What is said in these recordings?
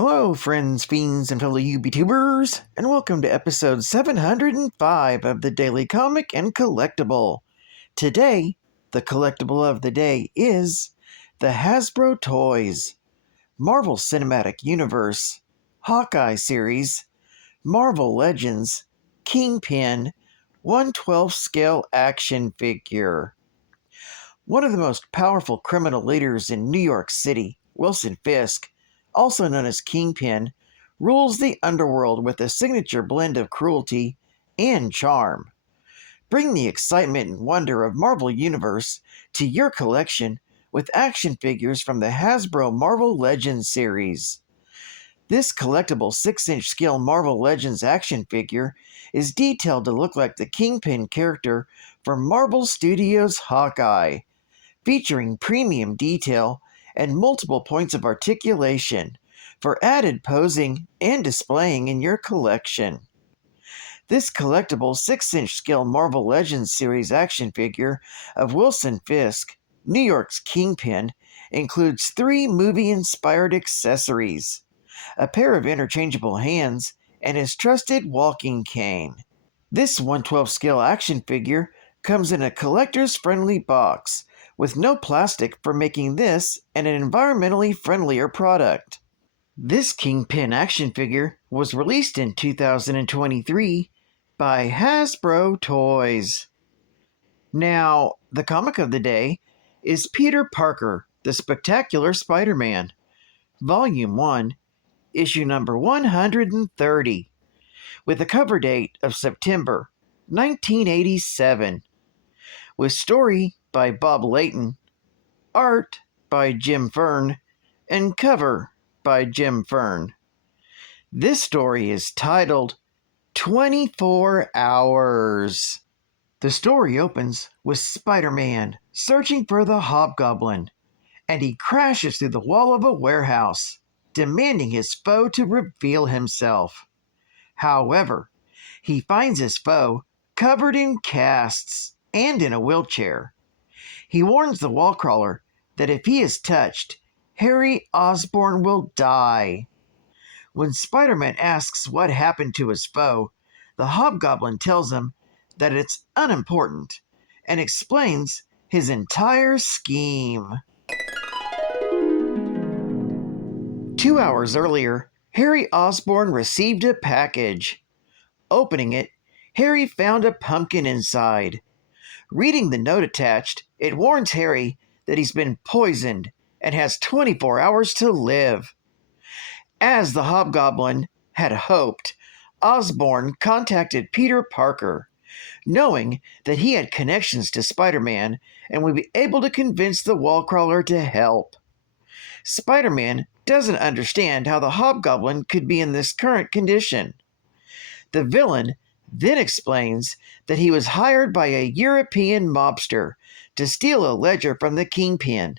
Hello, friends, fiends, and fellow YouTubers, and welcome to episode 705 of the Daily Comic and Collectible. Today, the collectible of the day is the Hasbro Toys, Marvel Cinematic Universe, Hawkeye series, Marvel Legends, Kingpin, 1/12 scale action figure. One of the most powerful criminal leaders in New York City, Wilson Fisk, also known as Kingpin, rules the underworld with a signature blend of cruelty and charm. Bring the excitement and wonder of Marvel Universe to your collection with action figures from the Hasbro Marvel Legends series. This collectible 6-inch scale Marvel Legends action figure is detailed to look like the Kingpin character from Marvel Studios' Hawkeye, featuring premium detail and multiple points of articulation for added posing and displaying in your collection. This collectible 6-inch scale Marvel Legends series action figure of Wilson Fisk, New York's Kingpin, includes 3 movie-inspired accessories, a pair of interchangeable hands, and his trusted walking cane. This 1/12 scale action figure comes in a collector's friendly box, with no plastic for making this an environmentally friendlier product. This Kingpin action figure was released in 2023 by Hasbro Toys. Now, the comic of the day is Peter Parker, the Spectacular Spider-Man, Volume 1, issue number 130, with a cover date of September 1987, with story by Bob Layton, art by Jim Fern, and cover by Jim Fern. This story is titled 24 Hours. The story opens with Spider-Man searching for the Hobgoblin, and he crashes through the wall of a warehouse, demanding his foe to reveal himself. However, he finds his foe covered in casts and in a wheelchair. He warns the wall crawler that if he is touched, Harry Osborn will die. When Spider-Man asks what happened to his foe, the Hobgoblin tells him that it's unimportant and explains his entire scheme. 2 hours earlier, Harry Osborn received a package. Opening it, Harry found a pumpkin inside. Reading the note attached, it warns Harry that he's been poisoned and has 24 hours to live. As the Hobgoblin had hoped, Osborn contacted Peter Parker, knowing that he had connections to Spider-Man and would be able to convince the wallcrawler to help. Spider-Man doesn't understand how the Hobgoblin could be in this current condition. The villain then explains that he was hired by a European mobster to steal a ledger from the Kingpin.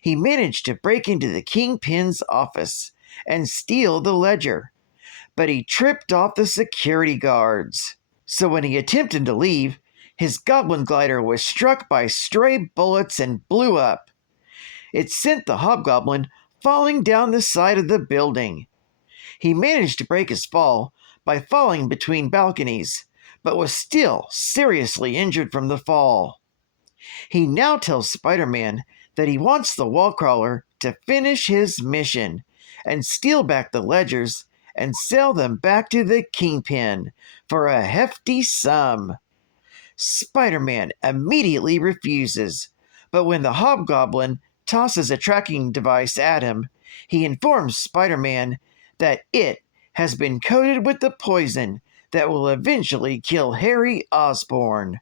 He managed to break into the Kingpin's office and steal the ledger, but he tripped off the security guards. So when he attempted to leave, his goblin glider was struck by stray bullets and blew up. It sent the Hobgoblin falling down the side of the building. He managed to break his fall by falling between balconies, but was still seriously injured from the fall. He now tells Spider-Man that he wants the wallcrawler to finish his mission and steal back the ledgers and sell them back to the Kingpin for a hefty sum. Spider-Man immediately refuses, but when the Hobgoblin tosses a tracking device at him, he informs Spider-Man that it has been coated with the poison that will eventually kill Harry Osborn.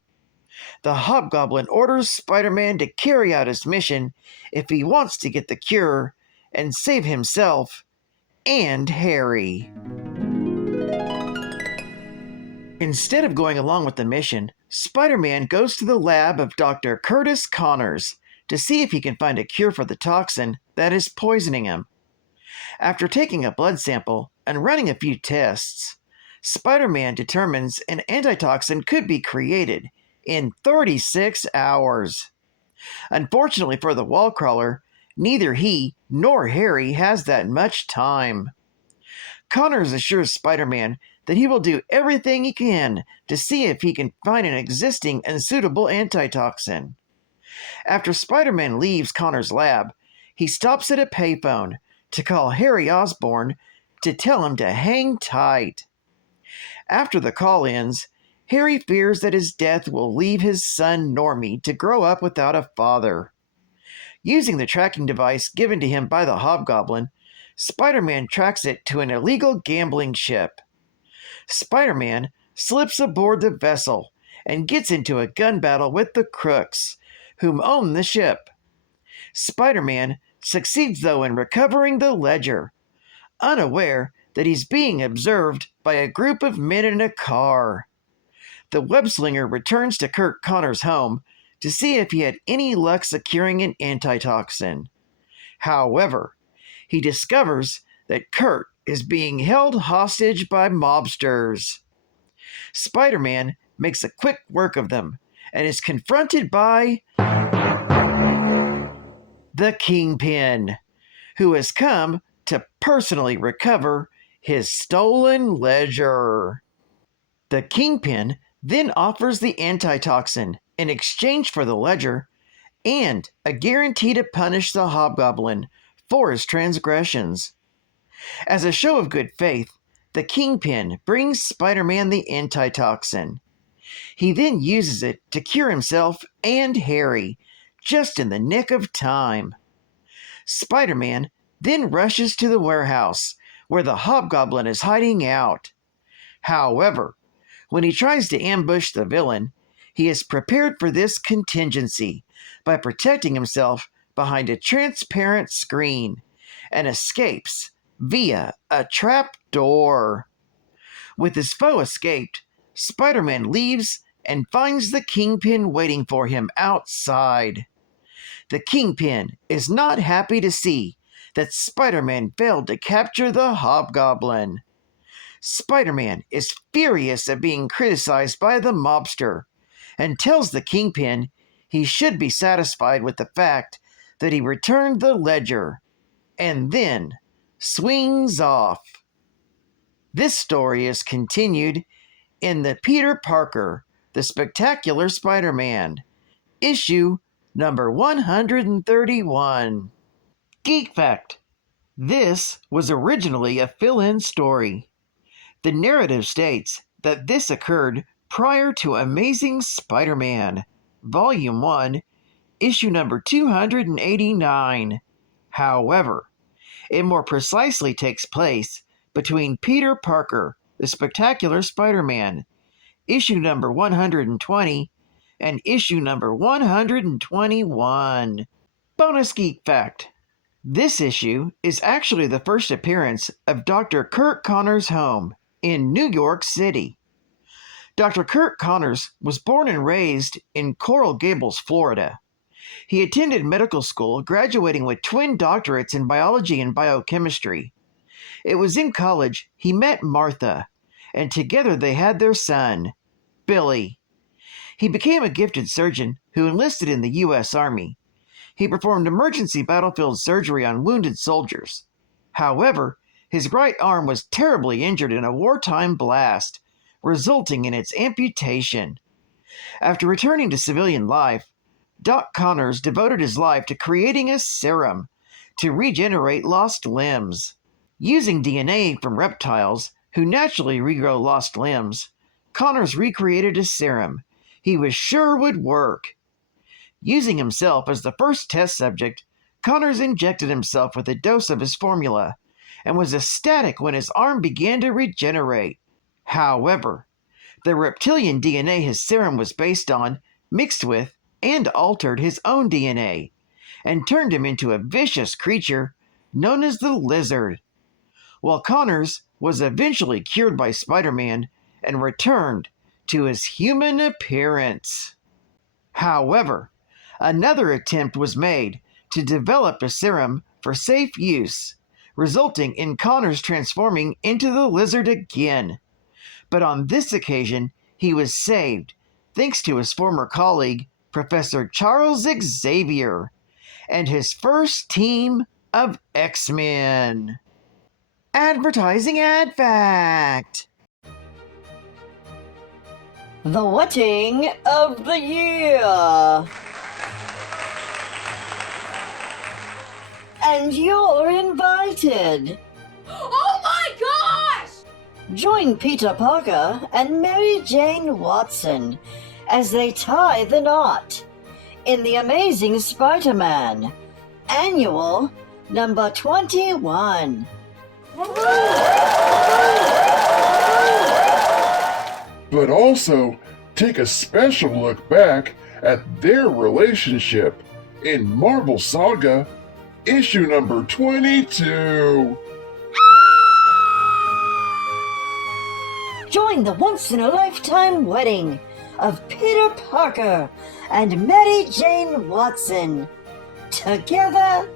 The Hobgoblin orders Spider-Man to carry out his mission if he wants to get the cure and save himself and Harry. Instead of going along with the mission, Spider-Man goes to the lab of Dr. Curtis Connors to see if he can find a cure for the toxin that is poisoning him. After taking a blood sample and running a few tests, Spider-Man determines an antitoxin could be created in 36 hours. Unfortunately for the wallcrawler, neither he nor Harry has that much time. Connors assures Spider-Man that he will do everything he can to see if he can find an existing and suitable antitoxin. After Spider-Man leaves Connor's lab, he stops at a payphone to call Harry Osborn to tell him to hang tight. After the call ends, Harry fears that his death will leave his son Normie to grow up without a father. Using the tracking device given to him by the Hobgoblin, Spider-Man tracks it to an illegal gambling ship. Spider-Man slips aboard the vessel and gets into a gun battle with the Crooks, whom own the ship. Spider-Man succeeds, though, in recovering the ledger, unaware that he's being observed by a group of men in a car. The web-slinger returns to Curt Connors' home to see if he had any luck securing an antitoxin. However, he discovers that Curt is being held hostage by mobsters. Spider-Man makes a quick work of them and is confronted by the Kingpin, who has come to personally recover his stolen ledger. The Kingpin then offers the antitoxin in exchange for the ledger and a guarantee to punish the Hobgoblin for his transgressions. As a show of good faith, the Kingpin brings Spider-Man the antitoxin. He then uses it to cure himself and Harry, just in the nick of time. Spider-Man then rushes to the warehouse, where the Hobgoblin is hiding out. However, when he tries to ambush the villain, he is prepared for this contingency by protecting himself behind a transparent screen and escapes via a trap door. With his foe escaped, Spider-Man leaves and finds the Kingpin waiting for him outside. The Kingpin is not happy to see that Spider-Man failed to capture the Hobgoblin. Spider-Man is furious at being criticized by the mobster and tells the Kingpin he should be satisfied with the fact that he returned the ledger, and then swings off. This story is continued in the Peter Parker, The Spectacular Spider-Man, issue number 131. Geek Fact: this was originally a fill-in story. The narrative states that this occurred prior to Amazing Spider-Man, Volume 1, issue number 289. However, it more precisely takes place between Peter Parker, The Spectacular Spider-Man, issue number 120, and issue number 121. Bonus Geek Fact: this issue is actually the first appearance of Dr. Curt Connors' home in New York City. Dr. Curt Connors was born and raised in Coral Gables, Florida. He attended medical school, graduating with twin doctorates in biology and biochemistry. It was in college he met Martha, and together they had their son, Billy. He became a gifted surgeon who enlisted in the U.S. Army. He performed emergency battlefield surgery on wounded soldiers. However, his right arm was terribly injured in a wartime blast, resulting in its amputation. After returning to civilian life, Doc Connors devoted his life to creating a serum to regenerate lost limbs. Using DNA from reptiles, who naturally regrow lost limbs, Connors recreated a serum he was sure would work. Using himself as the first test subject, Connors injected himself with a dose of his formula and was ecstatic when his arm began to regenerate. However, the reptilian DNA his serum was based on mixed with and altered his own DNA and turned him into a vicious creature known as the Lizard. While Connors was eventually cured by Spider-Man and returned to his human appearance. However, another attempt was made to develop a serum for safe use, resulting in Connors transforming into the Lizard again. But on this occasion, he was saved thanks to his former colleague, Professor Charles Xavier, and his first team of X-Men. Advertising Ad Fact. The Wetting of the Year. And you're invited. Oh my gosh! Join Peter Parker and Mary Jane Watson as they tie the knot in The Amazing Spiderman, Annual number 21. But also take a special look back at their relationship in Marvel Saga, issue number 22. Join the once-in-a-lifetime wedding of Peter Parker and Mary Jane Watson. Together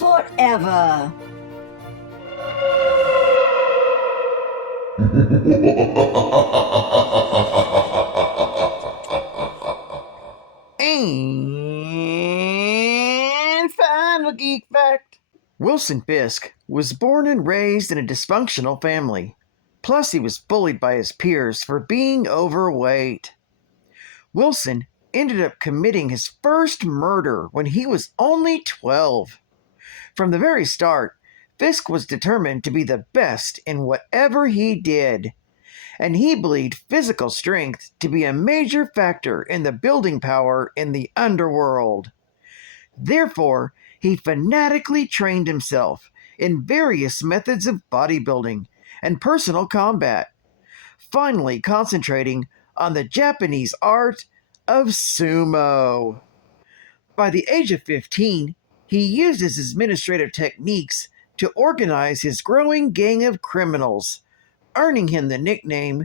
forever. And final geek fact. Wilson Fisk was born and raised in a dysfunctional family. Plus, he was bullied by his peers for being overweight. Wilson ended up committing his first murder when he was only 12. From the very start, Fisk was determined to be the best in whatever he did, and he believed physical strength to be a major factor in the building power in the underworld. Therefore, he fanatically trained himself in various methods of bodybuilding and personal combat, finally concentrating on the Japanese art of sumo. By the age of 15, he used his administrative techniques to organize his growing gang of criminals, earning him the nickname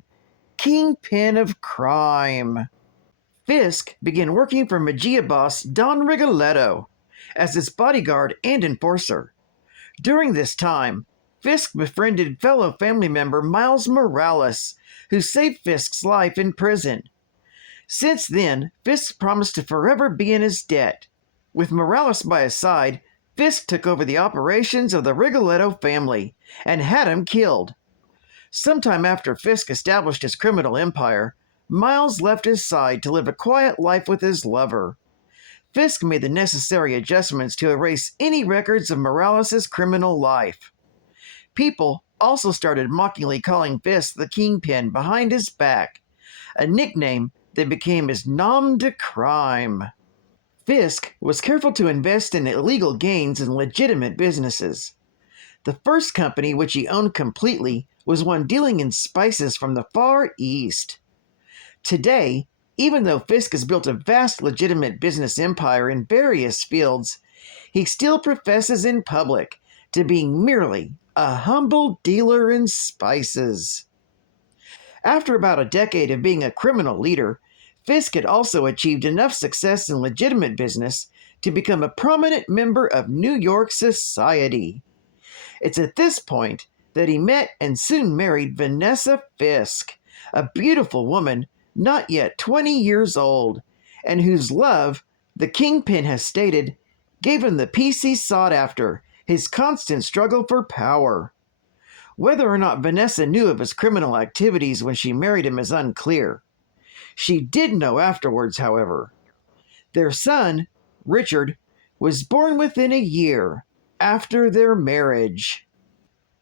Kingpin of Crime. Fisk began working for Magia boss Don Rigoletto as his bodyguard and enforcer. During this time, Fisk befriended fellow family member Miles Morales, who saved Fisk's life in prison. Since then, Fisk promised to forever be in his debt. With Morales by his side, Fisk took over the operations of the Rigoletto family and had him killed. Sometime after Fisk established his criminal empire, Miles left his side to live a quiet life with his lover. Fisk made the necessary adjustments to erase any records of Morales' criminal life. People also started mockingly calling Fisk the Kingpin behind his back, a nickname that became his nom de crime. Fisk was careful to invest in illegal gains in legitimate businesses. The first company which he owned completely was one dealing in spices from the Far East. Today, even though Fisk has built a vast legitimate business empire in various fields, he still professes in public to being merely a humble dealer in spices. After about a decade of being a criminal leader, Fisk had also achieved enough success in legitimate business to become a prominent member of New York society. It's at this point that he met and soon married Vanessa Fisk, a beautiful woman not yet 20 years old, and whose love, the Kingpin has stated, gave him the peace he sought after, his constant struggle for power. Whether or not Vanessa knew of his criminal activities when she married him is unclear. She did know afterwards, however. Their son, Richard, was born within a year after their marriage.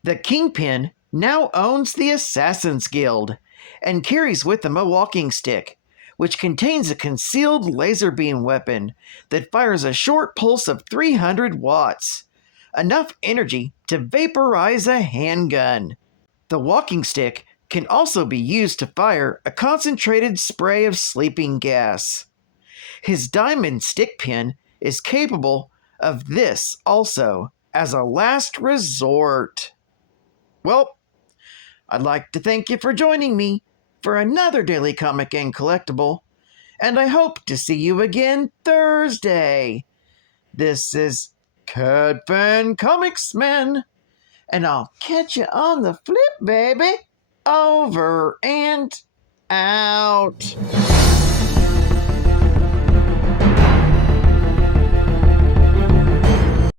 The Kingpin now owns the Assassin's Guild and carries with him a walking stick, which contains a concealed laser beam weapon that fires a short pulse of 300 watts, enough energy to vaporize a handgun. The walking stick can also be used to fire a concentrated spray of sleeping gas. His diamond stick pin is capable of this also, as a last resort. Well, I'd like to thank you for joining me for another Daily Comic and Collectible, and I hope to see you again Thursday. This is Kingpin Comics Man, and I'll catch you on the flip, baby. Over and out.